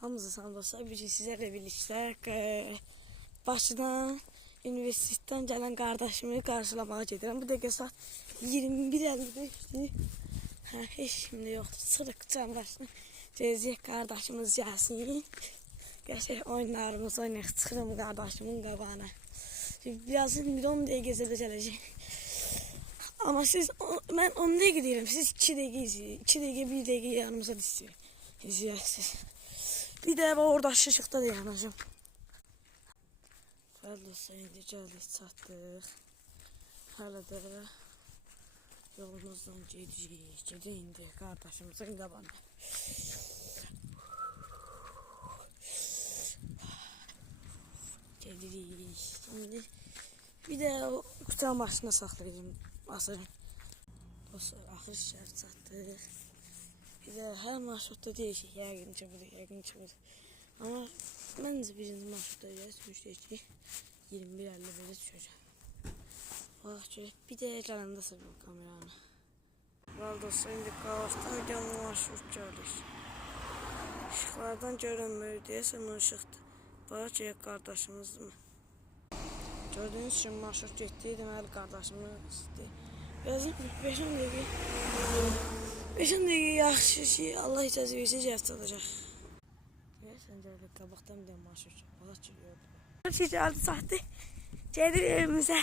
Hamza Sandosa bir sizlerle birlikte başından üniversiteden gelen kardeşimi karşılamaya gidiyorum. Bu dakika saat 21:55'ti. Hiç şimdi yoktu. Sırıkçam başına. Ceziyek kardeşimiz gelsin. Gerçek oyunlarımız oynayaq. Çıxırım kardeşimin qabağına. Birazdan bir 10 dəqiqə gezəcək. Ama ben 10 dəqiqə deyirəm. Siz 2 dəqiqə izləyin. 2 dəqiqə, 1 dəqiqə yanımıza izləyərsiniz. Bir de orada şışıkta da yanacağım. Bəli, indi gəldik, çatdıq. Hələ də yolumuzdan gedirik. İndi qardaşımızın qabağına. Gedirik. Şimdi bir de o kutanın başına saxlayacağım. Asırım. Dostlar, axır şəhər çatdıq. Bir de her marşrutta değişik. Yəqin ki budur. Ama bence birinci marşrutta düşəcək. 21:51-ə düşəcək. Bax görək. Bir də ekranda sığım kameranı. Bəli dostlar, indi Qavasdan gələn marşrut gəlir. Işıqlardan görünmür deyəsən o ışıqdır. Bax görək qardaşımızdır mı? Gördüğünüz kimi marşrut getdi. Deməli qardaşımızdır. Birazdan 5-10 dəqiqə. 5-10 dəqiqə yaxşı ki, Allah icazə versə gəlib olacaq. Sən gəlir qabaqdan bir dənə marşrut. Allah geliyor. Şey geldi sahte. Gelir evimize.